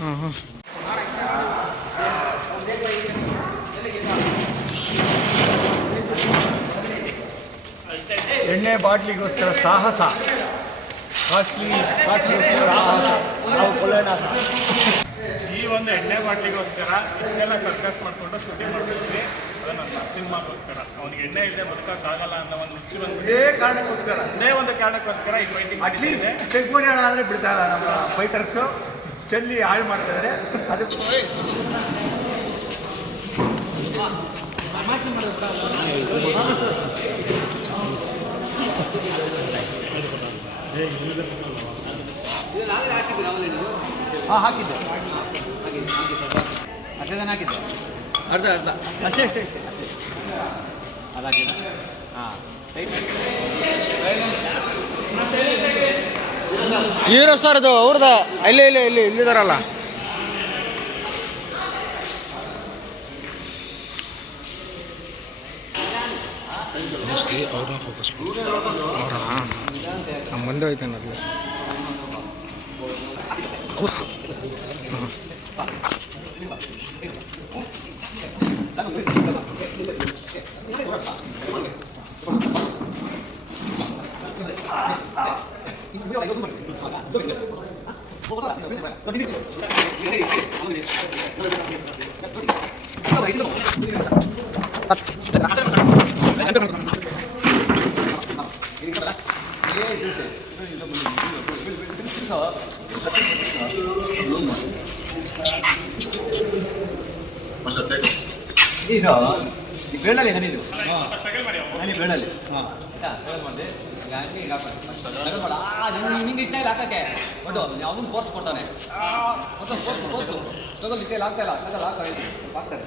ಹಾಂ ಹಾಂ ಎಣ್ಣೆ ಬಾಟ್ಲಿಗೋಸ್ಕರ ಸಾಹಸ. ಕಾಸ್ಟ್ಲಿ ಬಾಟ್ಲಿಗೋಸ್ಕರ ಸಾಹಸ. ನಾವು ಕೊಳ್ಳೋಣ ಈ ಒಂದು ಎಣ್ಣೆ ಬಾಟ್ಲಿಗೋಸ್ಕರ ಇಷ್ಟೆಲ್ಲ ಸರ್ಕಸ್ ಮಾಡಿಕೊಂಡು ಸುದ್ದಿ ಮಾಡ್ತಿದ್ವಿ. ಅದು ನನ್ನ ಸಿನಿಮಾಗೋಸ್ಕರ. ಅವ್ನಿಗೆ ಎಣ್ಣೆ ಇಲ್ಲದೆ ಬದುಕೋಕ್ಕಾಗಲ್ಲ ಅನ್ನೋ ಒಂದು ಹುಚ್ಚು ಬಂದು ಇದೇ ಕಾರಣಕ್ಕೋಸ್ಕರ. ಒಂದೇ ಒಂದು ಕಾರಣಕ್ಕೋಸ್ಕರ ಈ ಫೈಟಿಂಗ್ ಅಟ್ಲೀಸ್ಟ್ ಚೆಕ್ ಹಣ ಆದರೆ ಬಿಡ್ತಾ ಇಲ್ಲ ನಮ್ಮ ಫೈಟರ್ಸು ಚೆಲ್ಲಿ ಹಾಳು ಮಾಡ್ತಿದ್ದಾರೆ. ಅದಕ್ಕೆ ಹಾಂ ಹಾಕಿದ್ದೆ. ಅಷ್ಟೇ ಜನ ಹಾಕಿದ್ದೆ. ಅರ್ಧ ಅರ್ಧ. ಅಷ್ಟೇ ಅಷ್ಟೇ ಅಷ್ಟೇ. ಅಷ್ಟೇ ಅದು ಹಾಕಿದ್ದೆ ಹಾಂ ಹೀರೋ ಸರ್ ಇದು ಅವ್ರದ? ಇಲ್ಲೇ ಇಲ್ಲಿ ಇಲ್ಲಿ ಇಲ್ಲಿದಾರಲ್ಲ ಅವರ ಫೋಕಸ್ ಅವರ ನಮ್ಮ ಮುಂದೆ ಹೋಯ್ತಾನೆ ಅದು ಇದು ಈ ಬೇಳಲ್ಲಿ ನಾನು. ನಾನು ಬೇಳಲ್ಲಿ ಹಾಂ ಮಾಡಿದೆ ಆ ನಿನ್ನ ನಿಂಗೆ ಇಷ್ಟ ಇಲ್ಲ ಹಾಕಕ್ಕೆ. ಬಟ್ ಅವನು ಫೋರ್ಸ್ ಕೊಡ್ತಾನೆ. ಮತ್ತೆ ಫೋರ್ಸ್ ಫೋರ್ಸು ಸ್ಟ್ರಗಲ್ ಆಗ್ತಾ ಇಲ್ಲ. ಆಗ್ತಾರೆ